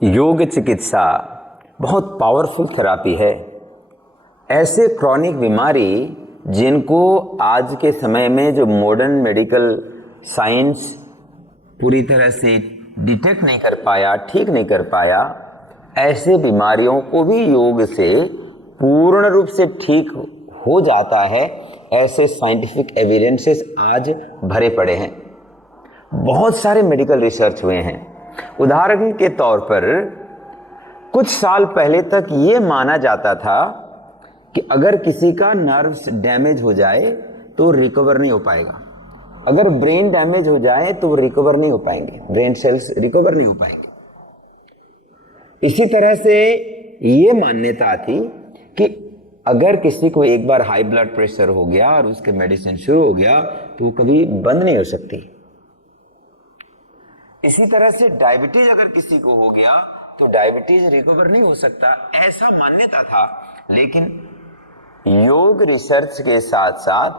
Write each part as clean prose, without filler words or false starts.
योग चिकित्सा बहुत पावरफुल थेरापी है। ऐसे क्रॉनिक बीमारी जिनको आज के समय में जो मॉडर्न मेडिकल साइंस पूरी तरह से डिटेक्ट नहीं कर पाया, ठीक नहीं कर पाया, ऐसे बीमारियों को भी योग से पूर्ण रूप से ठीक हो जाता है। ऐसे साइंटिफिक एविडेंसेस आज भरे पड़े हैं। बहुत सारे मेडिकल रिसर्च हुए हैं। उदाहरण के तौर पर कुछ साल पहले तक ये माना जाता था कि अगर किसी का नर्व्स डैमेज हो जाए तो रिकवर नहीं हो पाएगा, अगर ब्रेन डैमेज हो जाए तो वो रिकवर नहीं हो पाएंगे, ब्रेन सेल्स रिकवर नहीं हो पाएंगे। इसी तरह से ये मान्यता थी कि अगर किसी को एक बार हाई ब्लड प्रेशर हो गया और उसके मेडिसिन शुरू हो गया तो वो कभी बंद नहीं हो सकती। इसी तरह से डायबिटीज अगर किसी को हो गया तो डायबिटीज रिकवर नहीं हो सकता, ऐसा मान्यता था। लेकिन योग रिसर्च के साथ साथ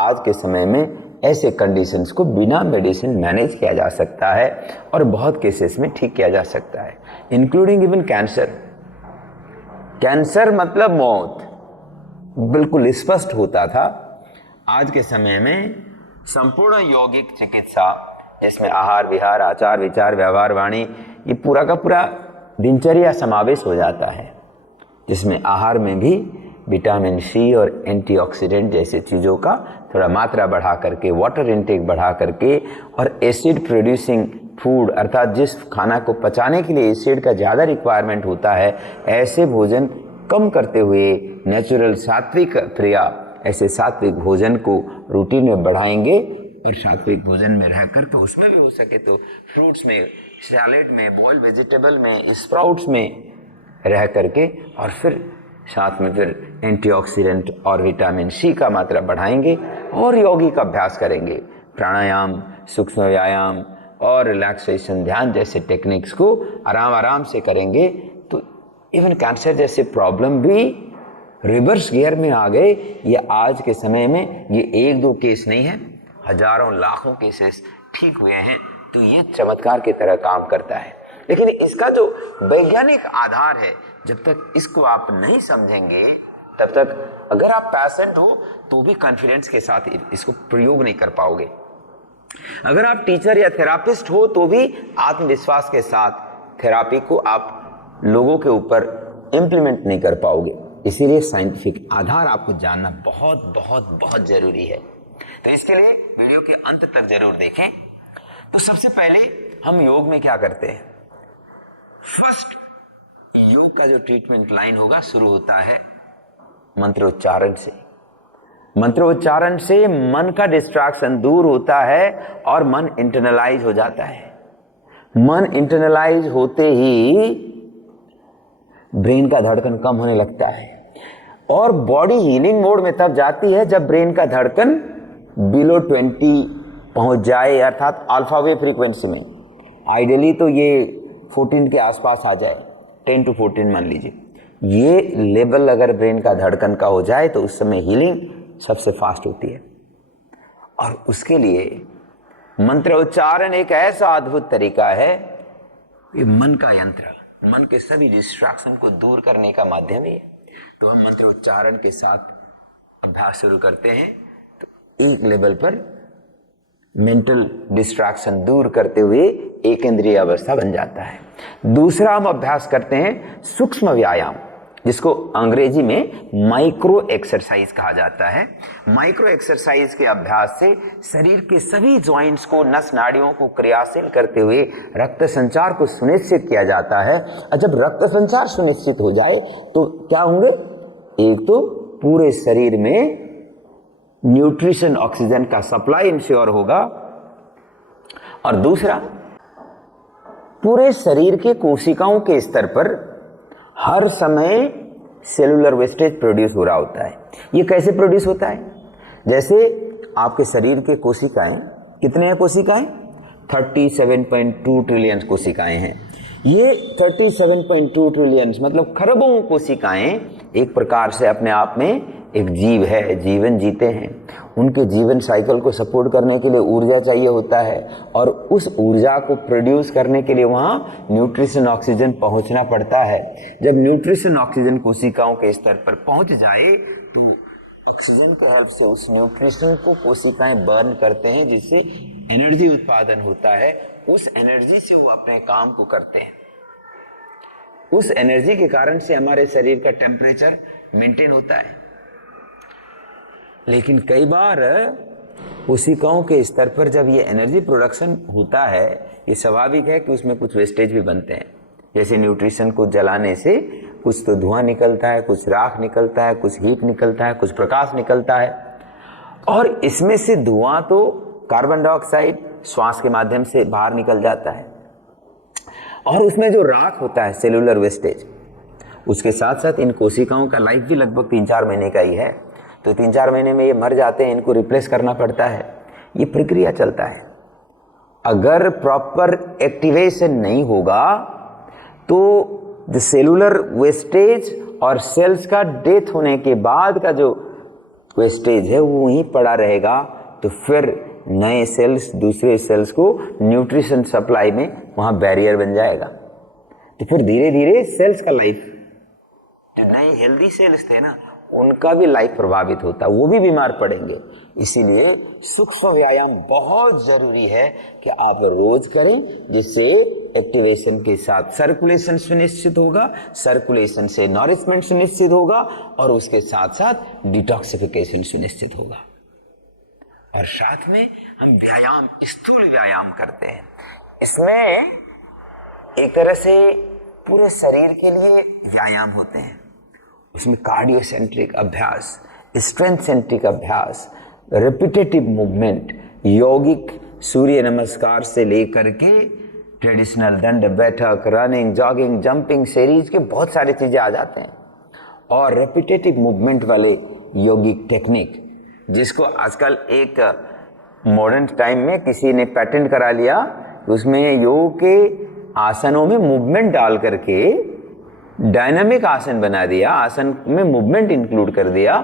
आज के समय में ऐसे कंडीशंस को बिना मेडिसिन मैनेज किया जा सकता है और बहुत केसेस में ठीक किया जा सकता है, इंक्लूडिंग इवन कैंसर। कैंसर मतलब मौत बिल्कुल स्पष्ट होता था। आज के समय में संपूर्ण यौगिक चिकित्सा, जिसमें आहार विहार, आचार विचार, व्यवहार वाणी, ये पूरा का पूरा दिनचर्या समावेश हो जाता है, जिसमें आहार में भी विटामिन सी और एंटीऑक्सीडेंट जैसे चीज़ों का थोड़ा मात्रा बढ़ा करके, वाटर इनटेक बढ़ा करके और एसिड प्रोड्यूसिंग फूड, अर्थात जिस खाना को पचाने के लिए एसिड का ज़्यादा रिक्वायरमेंट होता है, ऐसे भोजन कम करते हुए नेचुरल सात्विक क्रिया, ऐसे सात्विक भोजन को रूटीन में बढ़ाएंगे और सात्विक भोजन में रह कर, तो उसमें भी हो सके तो फ्रूट्स में, सैलेड में, बॉइल्ड वेजिटेबल में, स्प्राउट्स में रह करके, और फिर साथ में फिर एंटीऑक्सीडेंट और विटामिन सी का मात्रा बढ़ाएंगे और योगी का अभ्यास करेंगे। प्राणायाम, सूक्ष्म व्यायाम और रिलैक्सेशन, ध्यान जैसे टेक्निक्स को आराम आराम से करेंगे तो इवन कैंसर जैसे प्रॉब्लम भी रिवर्स गियर में आ गए। ये आज के समय में ये एक दो केस नहीं है, हजारों लाखों केसेस ठीक हुए हैं। तो ये चमत्कार की तरह काम करता है। लेकिन इसका जो वैज्ञानिक आधार है, जब तक इसको आप नहीं समझेंगे तब तक, अगर आप पैशेंट हो तो भी कॉन्फिडेंस के साथ इसको प्रयोग नहीं कर पाओगे। अगर आप टीचर या थेरापिस्ट हो तो भी आत्मविश्वास के साथ थेरापी को आप लोगों के ऊपर इंप्लीमेंट नहीं कर पाओगे। इसीलिए साइंटिफिक आधार आपको जानना बहुत बहुत बहुत जरूरी है। तो इसके लिए वीडियो के अंत तक जरूर देखें। तो सबसे पहले हम योग में क्या करते हैं, फर्स्ट योग का जो ट्रीटमेंट लाइन होगा शुरू होता है मंत्रोच्चारण से। मंत्रोच्चारण से मन का डिस्ट्रैक्शन दूर होता है और मन इंटरनलाइज हो जाता है। मन इंटरनलाइज होते ही ब्रेन का धड़कन कम होने लगता है और बॉडी हीलिंग मोड में तब जाती है जब ब्रेन का धड़कन बिलो 20 पहुंच जाए, अर्थात अल्फा वेव फ्रीक्वेंसी में। आइडियली तो ये 14 के आसपास आ जाए, 10 to 14 मान लीजिए। ये लेवल अगर ब्रेन का धड़कन का हो जाए तो उस समय हीलिंग सबसे फास्ट होती है। और उसके लिए मंत्रोच्चारण एक ऐसा अद्भुत तरीका है, ये मन का यंत्र, मन के सभी डिस्ट्रैक्शन को दूर करने का माध्यम है। तो हम मंत्रोच्चारण के साथ अभ्यास शुरू करते हैं तो एक लेवल पर मेंटल डिस्ट्रैक्शन दूर करते हुए एक इंद्रिय अवस्था बन जाता है। दूसरा हम अभ्यास करते हैं सूक्ष्म व्यायाम, जिसको अंग्रेजी में माइक्रो एक्सरसाइज कहा जाता है। माइक्रो एक्सरसाइज के अभ्यास से शरीर के सभी जॉइंट्स को, नस नाड़ियों को क्रियाशील करते हुए रक्त संचार को सुनिश्चित किया जाता है। और जब रक्त संचार सुनिश्चित हो जाए तो क्या होंगे, एक तो पूरे शरीर में न्यूट्रिशन, ऑक्सीजन का सप्लाई इंश्योर होगा, और दूसरा पूरे शरीर के कोशिकाओं के स्तर पर हर समय सेलुलर वेस्टेज प्रोड्यूस हो रहा होता है। ये कैसे प्रोड्यूस होता है, जैसे आपके शरीर के कोशिकाएं, कितने हैं कोशिकाएं, 37.2 ट्रिलियन कोशिकाएं हैं। ये 37.2 ट्रिलियन मतलब खरबों कोशिकाएं एक प्रकार से अपने आप में एक जीव है, जीवन जीते हैं, उनके जीवन साइकिल को सपोर्ट करने के लिए ऊर्जा चाहिए होता है, और उस ऊर्जा को प्रोड्यूस करने के लिए वहाँ न्यूट्रिशन ऑक्सीजन पहुँचना पड़ता है। जब न्यूट्रिशन ऑक्सीजन कोशिकाओं के स्तर पर पहुँच जाए तो ऑक्सीजन की हेल्प से उस न्यूट्रिशन को कोशिकाएं बर्न करते हैं, जिससे एनर्जी उत्पादन होता है। उस एनर्जी से वो अपने काम को करते हैं। उस एनर्जी के कारण से हमारे शरीर का टेम्परेचर मेंटेन होता है। लेकिन कई बार कोशिकाओं के स्तर पर जब ये एनर्जी प्रोडक्शन होता है, ये स्वाभाविक है कि उसमें कुछ वेस्टेज भी बनते हैं। जैसे न्यूट्रिशन को जलाने से कुछ तो धुआं निकलता है, कुछ राख निकलता है, कुछ हीट निकलता है, कुछ प्रकाश निकलता है। और इसमें से धुआं तो कार्बन डाइऑक्साइड श्वास के माध्यम से बाहर निकल जाता है, और उसमें जो राख होता है सेलुलर वेस्टेज, उसके साथ साथ इन कोशिकाओं का लाइफ भी लगभग 3-4 महीने का ही है। तो 3-4 महीने में ये मर जाते हैं, इनको रिप्लेस करना पड़ता है। ये प्रक्रिया चलता है। अगर प्रॉपर एक्टिवेशन नहीं होगा तो जो सेलुलर वेस्टेज और सेल्स का डेथ होने के बाद का जो वेस्टेज है वो वहीं पड़ा रहेगा। तो फिर नए सेल्स दूसरे सेल्स को न्यूट्रिशन सप्लाई में वहां बैरियर बन जाएगा। तो फिर धीरे धीरे सेल्स का लाइफ, जो नए हेल्दी सेल्स थे ना, उनका भी लाइफ प्रभावित होता, वो भी बीमार पड़ेंगे। इसीलिए सूक्ष्म व्यायाम बहुत जरूरी है कि आप रोज करें, जिससे एक्टिवेशन के साथ सर्कुलेशन सुनिश्चित होगा, सर्कुलेशन से नॉरिशमेंट सुनिश्चित होगा, और उसके साथ साथ डिटॉक्सिफिकेशन सुनिश्चित होगा। और साथ में हम व्यायाम, स्थूल व्यायाम करते हैं। इसमें एक तरह से पूरे शरीर के लिए व्यायाम होते हैं। उसमें कार्डियो सेंट्रिक अभ्यास, स्ट्रेंथ सेंट्रिक अभ्यास, रिपीटेटिव मूवमेंट, यौगिक सूर्य नमस्कार से लेकर के ट्रेडिशनल दंड बैठक, रनिंग, जॉगिंग, जंपिंग, सीरीज के बहुत सारी चीजें आ जाते हैं। और रिपीटेटिव मूवमेंट वाले यौगिक टेक्निक, जिसको आजकल एक मॉडर्न टाइम में किसी ने पेटेंट करा लिया, उसमें योग के आसनों में मूवमेंट डाल करके डायनामिक आसन बना दिया, आसन में मूवमेंट इंक्लूड कर दिया,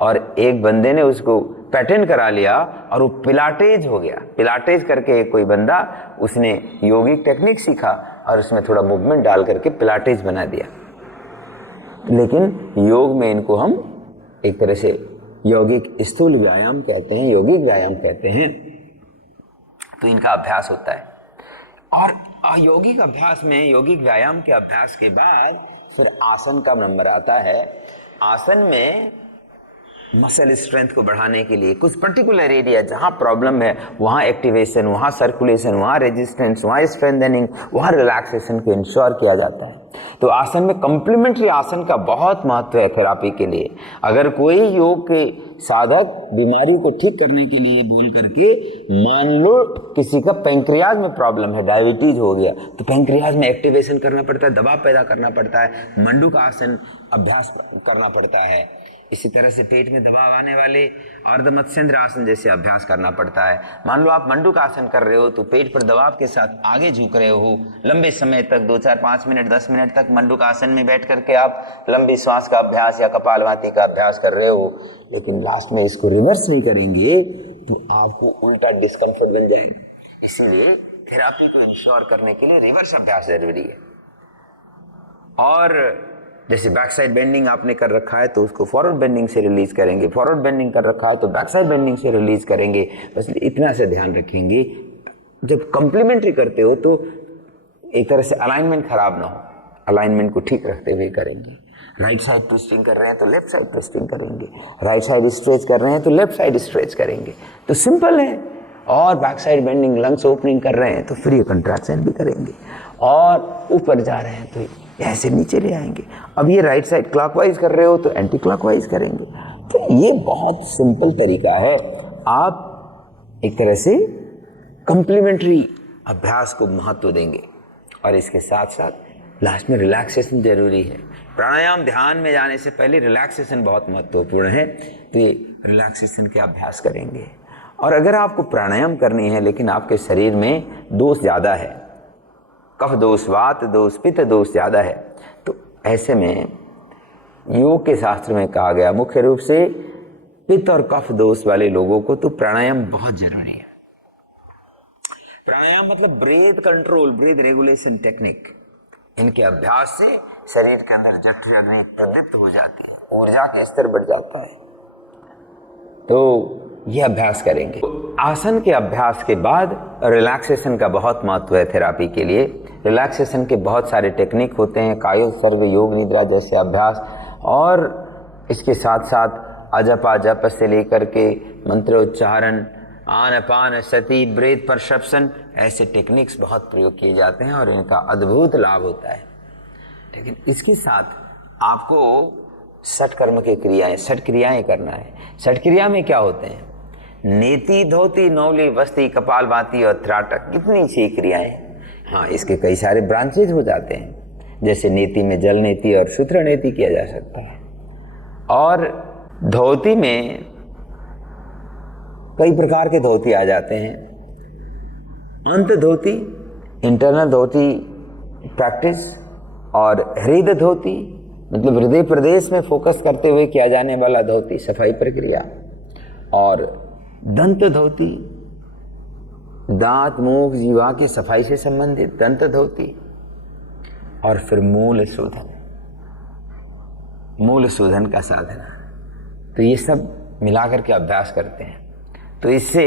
और एक बंदे ने उसको पेटेंट करा लिया और वो पिलाटेज हो गया। पिलाटेज करके कोई बंदा, उसने योगिक टेक्निक सीखा और उसमें थोड़ा मूवमेंट डाल करके पिलाटेज बना दिया। लेकिन योग में इनको हम एक तरह से यौगिक स्थूल व्यायाम कहते हैं, यौगिक व्यायाम कहते हैं। तो इनका अभ्यास होता है। और यौगिक अभ्यास में, यौगिक व्यायाम के अभ्यास के बाद फिर आसन का नंबर आता है। आसन में मसल स्ट्रेंथ को बढ़ाने के लिए कुछ पर्टिकुलर एरिया जहां प्रॉब्लम है, वहां एक्टिवेशन, वहां सर्कुलेशन, वहां रेजिस्टेंस, वहां स्ट्रेंथनिंग, वहां रिलैक्सेशन को इंश्योर किया जाता है। तो आसन में कंप्लीमेंट्री आसन का बहुत महत्व है थेरापी के लिए। अगर कोई योग के साधक बीमारी को ठीक करने के लिए बोल करके, मान लो किसी का पैंक्रियाज में प्रॉब्लम है, डायबिटीज हो गया, तो पैंक्रियाज में एक्टिवेशन करना पड़ता है, दबाव पैदा करना पड़ता है, मंडूक आसन अभ्यास करना पड़ता है। इसी तरह से पेट में दबाव आने वाले अर्धमत्स्येंद्र आसन जैसे अभ्यास करना पड़ता है। मान लो आप मंडूक आसन कर रहे हो तो पेट पर दबाव के साथ आगे झुक रहे हो, लंबे समय तक 2, 4, 5 मिनट, 10 मिनट तक मंडूक आसन में बैठ करके आप लंबी श्वास का अभ्यास या कपालभाति का अभ्यास कर रहे हो, लेकिन लास्ट में इसको रिवर्स नहीं करेंगे तो आपको उल्टा डिस्कम्फर्ट बन जाएगा। इसीलिए थेरापी को इंश्योर करने के लिए रिवर्स अभ्यास जरूरी है। और जैसे बैक साइड बेंडिंग आपने कर रखा है तो उसको फॉरवर्ड बेंडिंग से रिलीज करेंगे, फॉरवर्ड बेंडिंग कर रखा है तो बैक साइड बेंडिंग से रिलीज करेंगे। बस इतना से ध्यान रखेंगे। जब कंप्लीमेंट्री करते हो तो एक तरह से अलाइनमेंट खराब ना हो, अलाइनमेंट को ठीक रखते हुए करेंगे। राइट साइड ट्विस्टिंग कर रहे हैं तो लेफ्ट साइड ट्विस्टिंग करेंगे, राइट साइड स्ट्रेच कर रहे हैं तो लेफ्ट साइड स्ट्रेच करेंगे। तो सिंपल है। और back side bending, lungs opening कर रहे हैं तो फ्री कंट्रैक्शन भी करेंगे, और ऊपर जा रहे हैं तो ऐसे नीचे ले आएंगे। अब ये राइट साइड क्लॉकवाइज कर रहे हो तो एंटी क्लॉकवाइज करेंगे। तो ये बहुत सिंपल तरीका है। आप एक तरह से कंप्लीमेंट्री अभ्यास को महत्व देंगे, और इसके साथ साथ लास्ट में रिलैक्सेशन जरूरी है। प्राणायाम ध्यान में जाने से पहले रिलैक्सेशन बहुत महत्वपूर्ण है। तो ये रिलैक्सेशन के अभ्यास करेंगे। और अगर आपको प्राणायाम करनी है लेकिन आपके शरीर में दोष ज्यादा है, कफ दोष, वात दोष, पित्त दोष ज्यादा है, तो ऐसे में योग के शास्त्र में कहा गया मुख्य रूप से पित्त और कफ दोष वाले लोगों को तो प्राणायाम बहुत जरूरी है। प्राणायाम मतलब breath control, breath regulation technique. इनके अभ्यास से शरीर के अंदर जठराग्नि प्रदीप्त हो जाती है, ऊर्जा का स्तर बढ़ जाता है। तो ये अभ्यास करेंगे। आसन के अभ्यास के बाद रिलैक्सेशन का बहुत महत्व है थेरापी के लिए। रिलैक्सेशन के बहुत सारे टेक्निक होते हैं, कायो सर्व योग निद्रा जैसे अभ्यास, और इसके साथ साथ अजपा जप से लेकर के मंत्रोच्चारण, आनापान सति, ब्रीथ परसेप्शन, ऐसे टेक्निक्स बहुत प्रयोग किए जाते हैं और इनका अद्भुत लाभ होता है। लेकिन इसके साथ आपको षट कर्म की क्रियाएं, षट क्रियाएं करना है। षट क्रिया में क्या होते हैं? नेति, धोती, नौली, वस्ती, कपालभाति और त्राटक, कितनी सी क्रियाएं। हाँ, इसके कई सारे ब्रांचेज हो जाते हैं, जैसे नेति में जल नेति और सूत्र नेति किया जा सकता है, और धोती में कई प्रकार के धोती आ जाते हैं। अंत धोती, इंटरनल धोती प्रैक्टिस, और हृदय धोती मतलब हृदय प्रदेश में फोकस करते हुए किया जाने वाला धोती, सफाई प्रक्रिया, और दंत धोती, दांत मुख जीवा की सफाई से संबंधित दंत धोती, और फिर मूल शोधन, मूल शोधन का साधना। तो ये सब मिलाकर के अभ्यास करते हैं, तो इससे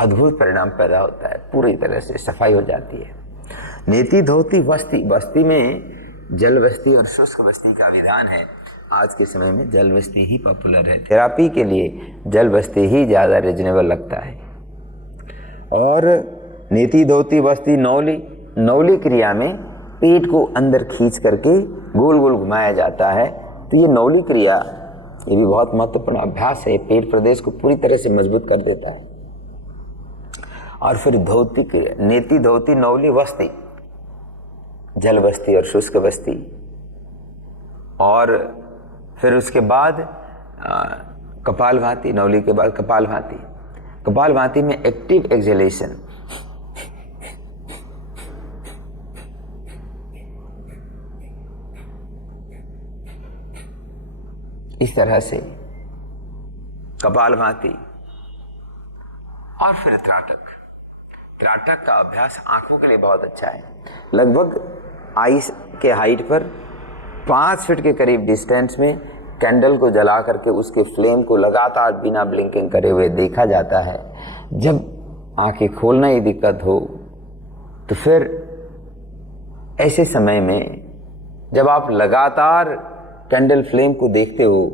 अद्भुत परिणाम पैदा होता है, पूरी तरह से सफाई हो जाती है। नेति, धोती, वस्ती, वस्ती में जल वस्ती और शुष्क वस्ती का विधान है। आज के समय में जल वस्ती ही पॉपुलर है, थेरापी के लिए जल वस्ती ही ज्यादा रीजनेबल लगता है। और नेति, धोती, वस्ती, नौली, नौली क्रिया में पेट को अंदर खींच करके गोल गोल घुमाया जाता है। तो ये नौली क्रिया, ये भी बहुत महत्वपूर्ण अभ्यास है, पेट प्रदेश को पूरी तरह से मजबूत कर देता है। और फिर धोती क्रिया, नेति, धोती, नौली, वस्ती, जल वस्ती और शुष्क वस्ती, और फिर उसके बाद कपालभाति, नौली के बाद कपालभाति। कपालभाति में एक्टिव एक्सहेलेशन, इस तरह से कपालभाति, और फिर त्राटक। त्राटक का अभ्यास आंखों के लिए बहुत अच्छा है। लगभग आई के हाइट पर 5 फीट के करीब डिस्टेंस में कैंडल को जला करके उसके फ्लेम को लगातार बिना ब्लिंकिंग करे हुए देखा जाता है। जब आंखें खोलना ही दिक्कत हो तो फिर ऐसे समय में जब आप लगातार कैंडल फ्लेम को देखते हो,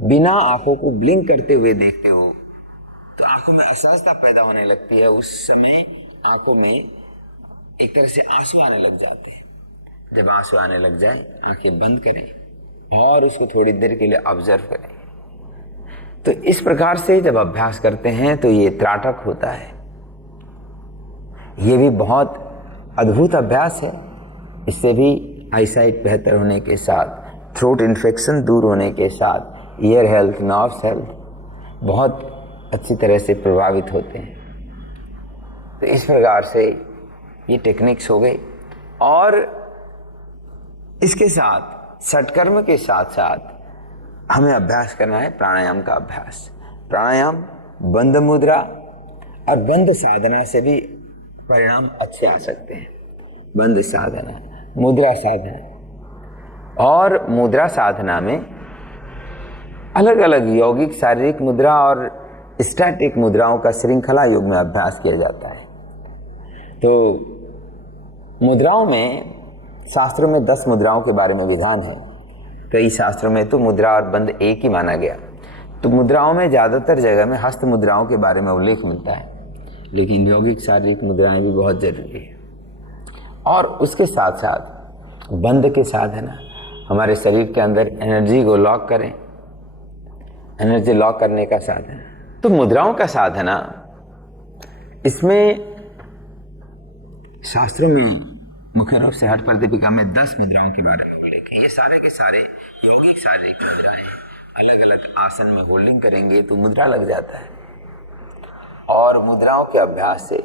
बिना आंखों को ब्लिंक करते हुए देखते हो, तो आंखों में असहजता पैदा होने लगती है। उस समय आंखों में एक तरह से आंसू आने लग जाते हैं। जब आंसू आने लग जाए, आंखें बंद करें और उसको थोड़ी देर के लिए ऑब्जर्व करें। तो इस प्रकार से जब अभ्यास करते हैं तो ये त्राटक होता है। ये भी बहुत अद्भुत अभ्यास है। इससे भी आईसाइट बेहतर होने के साथ, थ्रोट इन्फेक्शन दूर होने के साथ, ईयर हेल्थ, नर्व्स हेल्थ बहुत अच्छी तरह से प्रभावित होते हैं। तो इस प्रकार से ये टेक्निक्स हो गई। और इसके साथ षटकर्म के साथ साथ हमें अभ्यास करना है प्राणायाम का अभ्यास। प्राणायाम बंद मुद्रा और बंद साधना से भी परिणाम अच्छे आ सकते हैं। बंद साधना, मुद्रा साधना, और मुद्रा साधना में अलग अलग यौगिक शारीरिक मुद्रा और स्टैटिक मुद्राओं का श्रृंखला योग में अभ्यास किया जाता है। तो मुद्राओं में शास्त्रों में 10 मुद्राओं के बारे में विधान है। कई शास्त्रों में तो मुद्रा और बंद एक ही माना गया। तो मुद्राओं में ज्यादातर जगह में हस्त मुद्राओं के बारे में उल्लेख मिलता है, लेकिन यौगिक शारीरिक मुद्राएं भी बहुत जरूरी है। और उसके साथ साथ बंद के साधना, हमारे शरीर के अंदर एनर्जी को लॉक करें, एनर्जी लॉक करने का साधन। तो मुद्राओं का साधना, इसमें शास्त्रों में मुख्य रूप से हठ प्रदीपिका में 10 मुद्राओं के बारे में उल्लेख है। ये सारे के सारे यौगिक शारीरिक मुद्राएं। अलग अलग आसन में होल्डिंग करेंगे तो मुद्रा लग जाता है, और मुद्राओं के अभ्यास से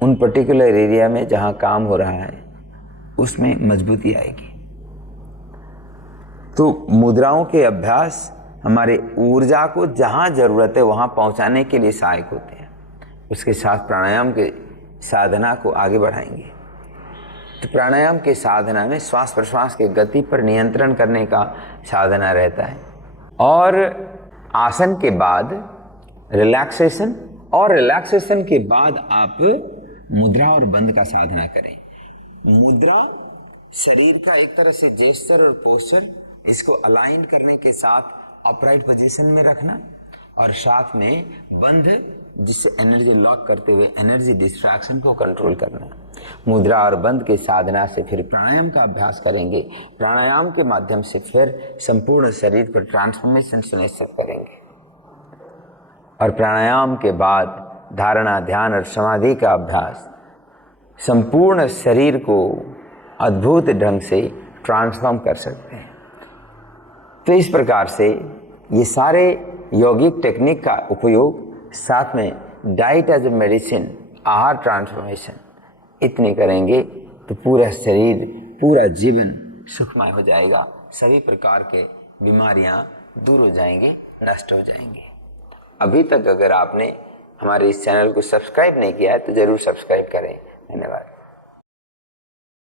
उन पर्टिकुलर एरिया में जहां काम हो रहा है उसमें मजबूती आएगी। तो मुद्राओं के अभ्यास हमारे ऊर्जा को जहाँ जरूरत है वहाँ पहुँचाने के लिए सहायक होते हैं। उसके साथ प्राणायाम के साधना को आगे बढ़ाएंगे। तो प्राणायाम के साधना में श्वास प्रश्वास के गति पर नियंत्रण करने का साधना रहता है, और आसन के बाद रिलैक्सेशन, और रिलैक्सेशन के बाद आप मुद्रा और बंद का साधना करें। मुद्रा शरीर का एक तरह से जेस्चर और पोस्चर, इसको अलाइन करने के साथ अपराइट पोजीशन में रखना, और साथ में बंध जिससे एनर्जी लॉक करते हुए एनर्जी डिस्ट्रैक्शन को कंट्रोल करना। मुद्रा और बंद के साधना से फिर प्राणायाम का अभ्यास करेंगे। प्राणायाम के माध्यम से फिर संपूर्ण शरीर पर ट्रांसफॉर्मेशन सुनिश्चित करेंगे, और प्राणायाम के बाद धारणा, ध्यान और समाधि का अभ्यास संपूर्ण शरीर को अद्भुत ढंग से ट्रांसफॉर्म कर सकते हैं। तो इस प्रकार से ये सारे यौगिक टेक्निक का उपयोग, साथ में डाइट एज ए मेडिसिन, आहार ट्रांसफॉर्मेशन, इतने करेंगे तो पूरा शरीर, पूरा जीवन सुखमय हो जाएगा। सभी प्रकार के बीमारियां दूर हो जाएंगे, नष्ट हो जाएंगे। अभी तक अगर आपने हमारे इस चैनल को सब्सक्राइब नहीं किया है तो जरूर सब्सक्राइब करें। धन्यवाद।